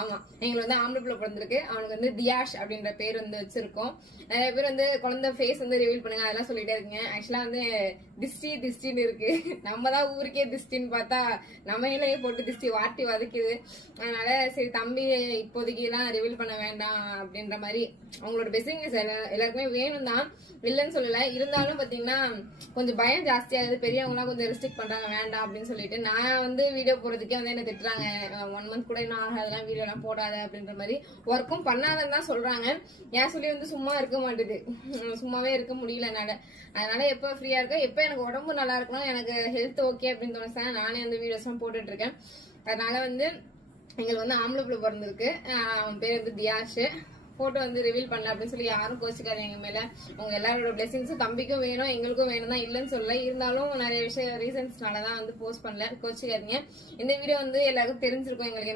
ஆமா, எங்களுக்கு வந்து ஆம்பளை பிள்ளை பிறந்திருக்கு. அவனுக்கு வந்து தியாஷ் அப்படின்ற பேர் வந்து வச்சிருக்கோம். நிறைய பேர் வந்து குழந்தை ஃபேஸ் வந்து ரிவீல் பண்ணுங்க அதெல்லாம் சொல்லிட்டே இருக்கீங்க. ஆக்சுவலா வந்து திஷ்டின்னு இருக்கு. நம்ம தான் ஊருக்கே திஷ்டின்னு பார்த்தா நம்ம இலையே போட்டு திஷ்டி வாட்டி வதக்குது. அதனால சரி தம்பி இப்போதைக்கு எல்லாம் ரிவீல் பண்ண வேண்டாம் அப்படின்ற மாதிரி அவங்களோட பெஸ்டிங்ஸ் எல்லாருக்குமே வேணும் தான், இல்லைன்னு சொல்லல. இருந்தாலும் பாத்தீங்கன்னா கொஞ்சம் பயம் ஜாஸ்தியாகுது. பெரியவங்க எல்லாம் கொஞ்சம் ரெஸ்ட்ரிக்ட் பண்றாங்க வேண்டாம் அப்படின்னு சொல்லிட்டு. நான் வந்து வீடியோ போடுறதுக்கே வந்து என்ன திட்டுறாங்க, 1 month கூட இன்னும் ஆகாதெல்லாம் வீடியோ எல்லாம் போடாத அப்படின்ற மாதிரி. ஒர்க்கும் பண்ணாதன்னு தான் சொல்றாங்க. ஏன் சொல்லி வந்து சும்மா இருக்க மாட்டேது, சும்மாவே இருக்க முடியல என்னால. அதனால எப்ப ஃப்ரீயா இருக்கோ, எப்ப எனக்கு உடம்பு நல்லா இருக்கணும், எனக்கு ஹெல்த் ஓகே அப்படின்னு தோணுச்சா நானே அந்த வீடியோஸ் எல்லாம் போட்டுட்டு இருக்கேன். அதனால வந்து எங்களுக்கு வந்து ஆம்பளை பிள்ளை பிறந்திருக்கு. அவன் பேர் வந்து தியாஷ். போட்டோ வந்து ரிவீல் பண்ணல அப்படின்னு சொல்லி யாரும் கோச்சிக்காதீங்க. எங்க மேல உங்க எல்லாரோட பிளெஸிங்ஸும் தம்பிக்கும் வேணும் எங்களுக்கும் வேணும் தான், இல்லைன்னு சொல்லல. இருந்தாலும் நிறைய விஷயம் ரீசன்ஸ்னாலதான் வந்து போஸ்ட் பண்ணல, கோச்சிக்காதீங்க. இந்த வீடியோ வந்து எல்லாருக்கும் தெரிஞ்சிருக்கும் எங்களுக்கு என்ன